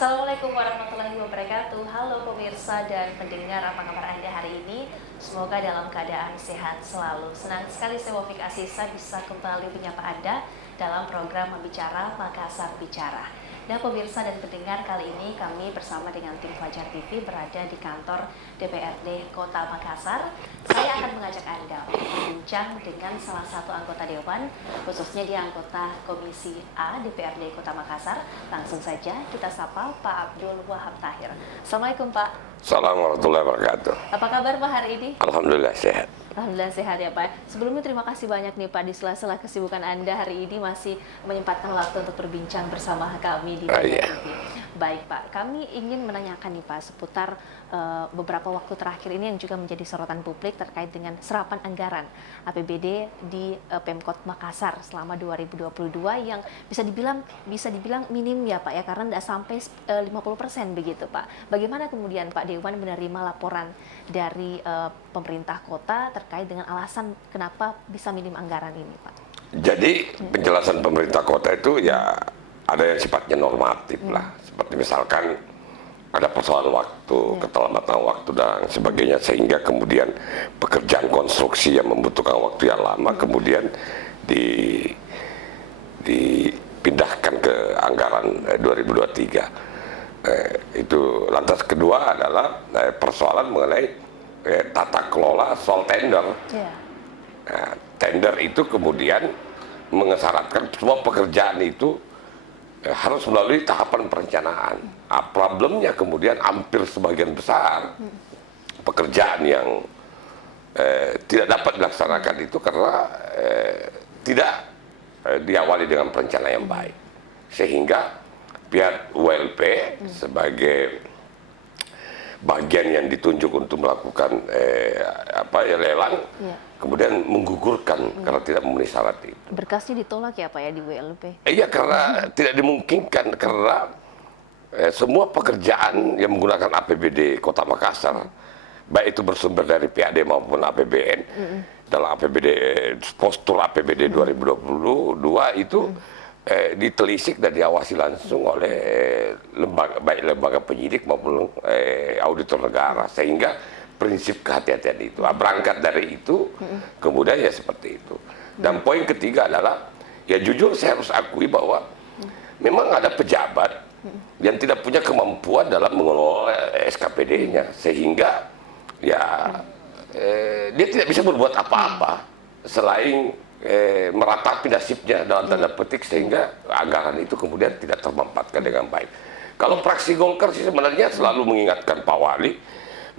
Assalamualaikum warahmatullahi wabarakatuh. Halo pemirsa dan pendengar, apa kabar Anda hari ini? Semoga dalam keadaan sehat selalu. Senang sekali saya Wafik Asisa bisa kembali menyapa Anda dalam program Membicara Makassar Bicara. Nah pemirsa dan pendengar, kali ini kami bersama dengan tim Fajar TV berada di kantor DPRD Kota Makassar. Saya akan mengajak Anda untuk berbincang dengan salah satu anggota Dewan, khususnya di anggota Komisi A DPRD Kota Makassar. Langsung saja kita sapa Pak Abdul Wahab Tahir. Assalamualaikum Pak. Assalamualaikum warahmatullahi wabarakatuh. Apa kabar Pak hari ini? Alhamdulillah sehat. Alhamdulillah sehat ya Pak. Sebelumnya terima kasih banyak nih Pak, di sela-sela kesibukan Anda hari ini masih menyempatkan waktu untuk berbincang bersama kami di Iya. TV. Baik Pak, kami ingin menanyakan nih Pak seputar beberapa waktu terakhir ini yang juga menjadi sorotan publik terkait dengan serapan anggaran APBD di Pemkot Makassar selama 2022 yang bisa dibilang minim ya Pak ya, karena tidak sampai 50% begitu Pak. Bagaimana kemudian Pak Dewan menerima laporan dari pemerintah kota terkait dengan alasan kenapa bisa minim anggaran ini Pak? Jadi penjelasan pemerintah kota itu ya ada yang sifatnya normatif lah. Seperti misalkan ada persoalan waktu, keterlambatan waktu dan sebagainya, sehingga kemudian pekerjaan konstruksi yang membutuhkan waktu yang lama kemudian dipindahkan ke anggaran 2023. Itu lantas kedua adalah persoalan mengenai tata kelola soal tender. Nah, tender itu kemudian mengesyaratkan semua pekerjaan itu harus melalui tahapan perencanaan. Nah, problemnya kemudian hampir sebagian besar pekerjaan yang tidak dapat dilaksanakan itu karena tidak diawali dengan perencanaan yang baik, sehingga pihak WLP sebagai bagian yang ditunjuk untuk melakukan lelang, kemudian menggugurkan karena tidak memenuhi syarat itu. Berkasnya ditolak ya Pak ya di WLP? Iya, karena tidak dimungkinkan, karena semua pekerjaan yang menggunakan APBD Kota Makassar, baik itu bersumber dari PAD maupun APBN, dalam APBD postur APBD 2022 itu ditelisik dan diawasi langsung oleh lembaga penyidik maupun auditor negara, sehingga prinsip kehati-hatian itu berangkat dari itu, kemudian ya seperti itu. Dan poin ketiga adalah ya jujur saya harus akui bahwa memang ada pejabat yang tidak punya kemampuan dalam mengelola SKPD-nya, sehingga ya dia tidak bisa berbuat apa-apa selain meratapi nasibnya dalam tanda petik, sehingga anggaran itu kemudian tidak termampatkan dengan baik. Kalau fraksi Golkar sih sebenarnya selalu mengingatkan Pak Wali,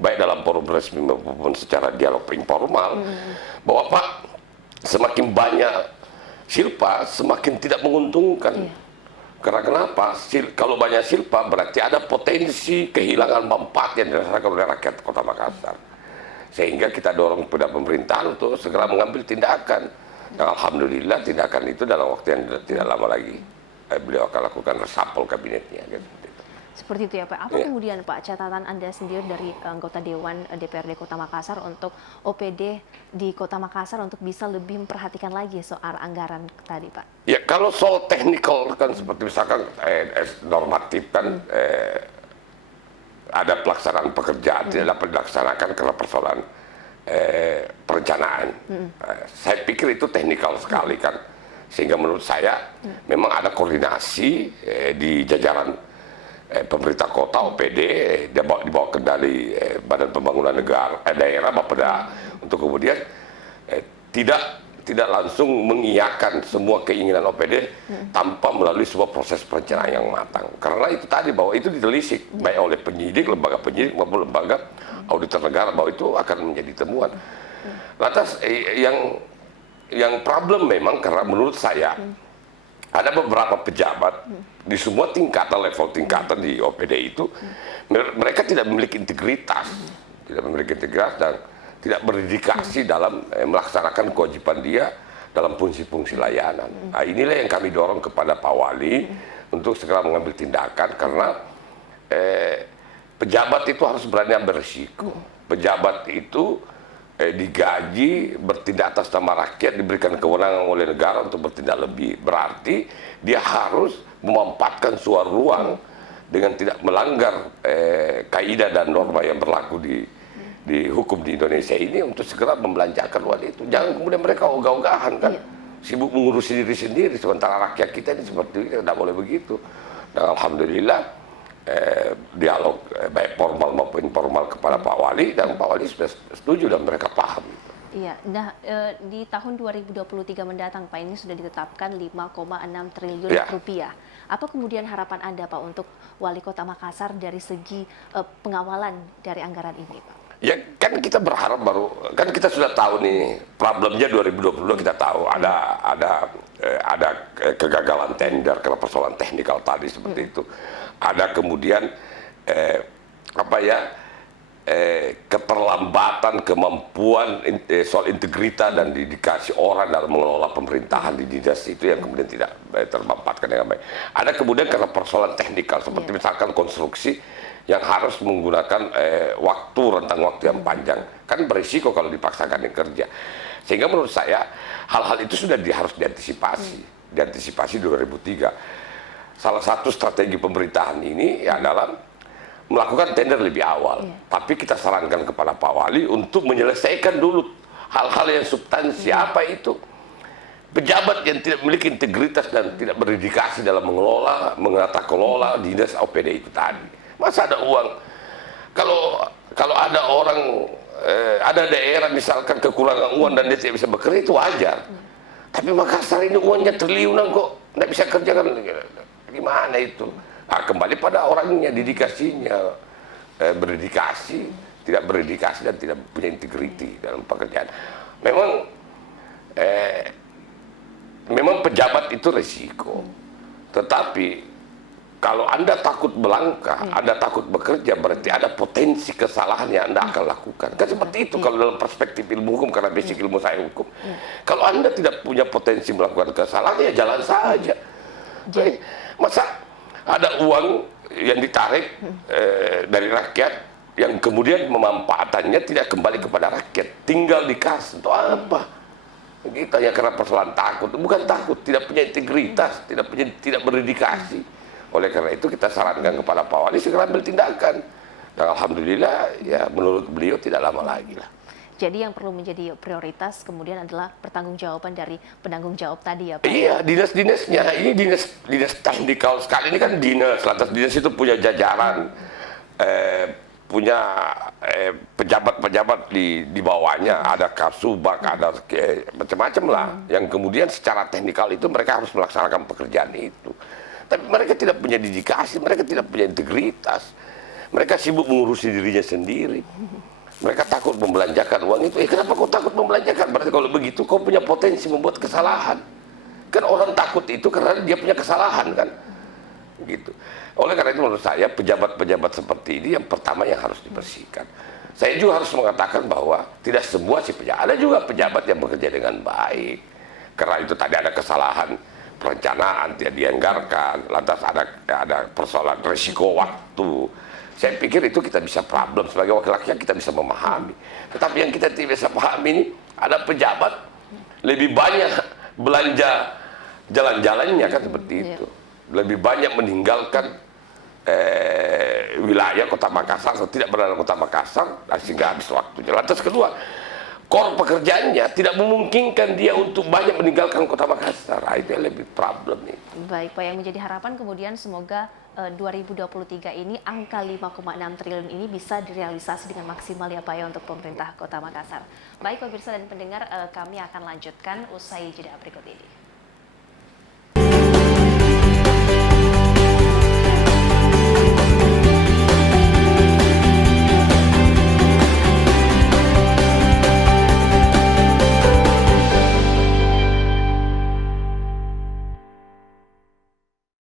baik dalam forum resmi maupun secara dialog informal, bahwa Pak, semakin banyak silpa semakin tidak menguntungkan. Karena kenapa? Kalau banyak silpa berarti ada potensi kehilangan manfaat yang dirasakan oleh rakyat Kota Makassar. Sehingga kita dorong pada pemerintahan untuk segera mengambil tindakan. Dan alhamdulillah tindakan itu dalam waktu yang tidak lama lagi beliau akan lakukan reshuffle kabinetnya. Seperti itu ya Pak. Apa kemudian Pak catatan Anda sendiri dari anggota Dewan DPRD Kota Makassar untuk OPD di Kota Makassar untuk bisa lebih memperhatikan lagi soal anggaran tadi Pak? Ya, kalau soal teknikal kan seperti misalkan normatif kan ada pelaksanaan pekerjaan tidak dapat dilaksanakan karena persoalan perencanaan. Saya pikir itu teknikal sekali kan, sehingga menurut saya memang ada koordinasi di jajaran pemerintah kota, OPD, dibawa kendali Badan Pembangunan Negara daerah Bapeda, untuk kemudian tidak langsung mengiyakan semua keinginan OPD tanpa melalui sebuah proses perencanaan yang matang. Karena itu tadi, bahwa itu ditelisik baik oleh penyidik, lembaga penyidik maupun lembaga auditor negara, bahwa itu akan menjadi temuan. Lantas yang problem memang karena menurut saya ada beberapa pejabat di semua tingkatan, level tingkatan di OPD itu, mereka tidak memiliki integritas, dan tidak berdedikasi dalam melaksanakan kewajiban dia dalam fungsi-fungsi layanan. Nah, inilah yang kami dorong kepada Pak Wali untuk segera mengambil tindakan, karena pejabat itu harus berani ambil risiko. Pejabat itu digaji bertindak atas nama rakyat, diberikan kewenangan oleh negara untuk bertindak lebih. Berarti dia harus memanfaatkan suatu ruang dengan tidak melanggar kaidah dan norma yang berlaku di hukum di Indonesia ini untuk segera membelanjakan uang itu. Jangan kemudian mereka ogah-ogahan kan, sibuk mengurusi diri sendiri, sementara rakyat kita ini seperti ini, tidak boleh begitu. Dan alhamdulillah dialog baik formal maupun informal kepada Pak Wali, dan Pak Wali sudah setuju dan mereka paham. Iya, nah di tahun 2023 mendatang Pak, ini sudah ditetapkan 5,6 triliun rupiah. Apa kemudian harapan Anda Pak untuk Wali Kota Makassar dari segi pengawalan dari anggaran ini Pak? Ya kan kita berharap kan kita sudah tahu nih problemnya 2022, kita tahu ada kegagalan tender karena persoalan teknikal tadi seperti itu. Ada kemudian keterlambatan kemampuan soal integritas dan dedikasi orang dalam mengelola pemerintahan di dinas itu yang kemudian tidak termampatkan dengan baik. Ada kemudian karena persoalan teknikal seperti misalkan konstruksi yang harus menggunakan rentang waktu yang panjang, kan berisiko kalau dipaksakan yang kerja. Sehingga menurut saya hal-hal itu sudah harus diantisipasi 2003. Salah satu strategi pemerintahan ini adalah melakukan tender lebih awal, tapi kita sarankan kepada Pak Wali untuk menyelesaikan dulu hal-hal yang substansi. Apa itu? Pejabat yang tidak memiliki integritas dan tidak berdedikasi dalam menata kelola dinas OPD itu tadi. Masa ada uang? Kalau ada orang, ada daerah misalkan kekurangan uang dan dia tidak bisa bekerja, itu wajar. Tapi Makassar ini uangnya triliunan kok, tidak bisa kerja kan? Gimana itu? Nah, kembali pada orangnya, dedikasinya, berdedikasi, tidak berdedikasi dan tidak punya integriti dalam pekerjaan. Memang pejabat itu resiko, tetapi kalau Anda takut melangkah, Anda takut bekerja, berarti ada potensi kesalahan yang Anda akan lakukan. Kan seperti itu kalau dalam perspektif ilmu hukum, karena basic ilmu saya hukum. Kalau Anda tidak punya potensi melakukan kesalahan, ya jalan saja. Masa ada uang yang ditarik dari rakyat yang kemudian memanfaatannya tidak kembali kepada rakyat, tinggal di kas untuk apa? Kita ya karena persoalan takut, bukan takut, tidak punya integritas, tidak berdedikasi. Oleh karena itu kita sarankan kepada Pak Wali segera ambil tindakan. Dan alhamdulillah ya menurut beliau tidak lama lagi lah. Jadi yang perlu menjadi prioritas kemudian adalah pertanggungjawaban dari penanggung jawab tadi ya Pak? Iya, dinas-dinasnya. Ini dinas teknikal sekali. Ini kan dinas. Lantas dinas itu punya jajaran, punya pejabat-pejabat di bawahnya. Ada Kasubag, ada macam-macam lah. Yang kemudian secara teknikal itu mereka harus melaksanakan pekerjaan itu. Tapi mereka tidak punya dedikasi, mereka tidak punya integritas. Mereka sibuk mengurusi dirinya sendiri. Mereka takut membelanjakan uang itu. Kenapa kau takut membelanjakan? Berarti kalau begitu kau punya potensi membuat kesalahan. Kan orang takut itu karena dia punya kesalahan kan. Gitu. Oleh karena itu menurut saya pejabat-pejabat seperti ini yang pertama yang harus dibersihkan. Saya juga harus mengatakan bahwa tidak semua si pejabat. Ada juga pejabat yang bekerja dengan baik. Karena itu tadi ada kesalahan perencanaan tidak dianggarkan. Lantas ada persoalan risiko waktu. Saya pikir itu kita bisa problem sebagai wakil rakyat, kita bisa memahami. Tetapi yang kita tidak bisa pahami ini ada pejabat lebih banyak belanja jalan-jalannya kan seperti itu. Lebih banyak meninggalkan wilayah Kota Makassar atau tidak berada di Kota Makassar sehingga habis waktunya. Lantas kedua, core pekerjaannya tidak memungkinkan dia untuk banyak meninggalkan Kota Makassar. Nah, itu yang lebih problem nih. Baik Pak, yang menjadi harapan kemudian semoga 2023 ini angka 5,6 triliun ini bisa direalisasi dengan maksimal ya Pak ya untuk pemerintah Kota Makassar. Baik pemirsa dan pendengar, kami akan lanjutkan usai jeda berikut ini.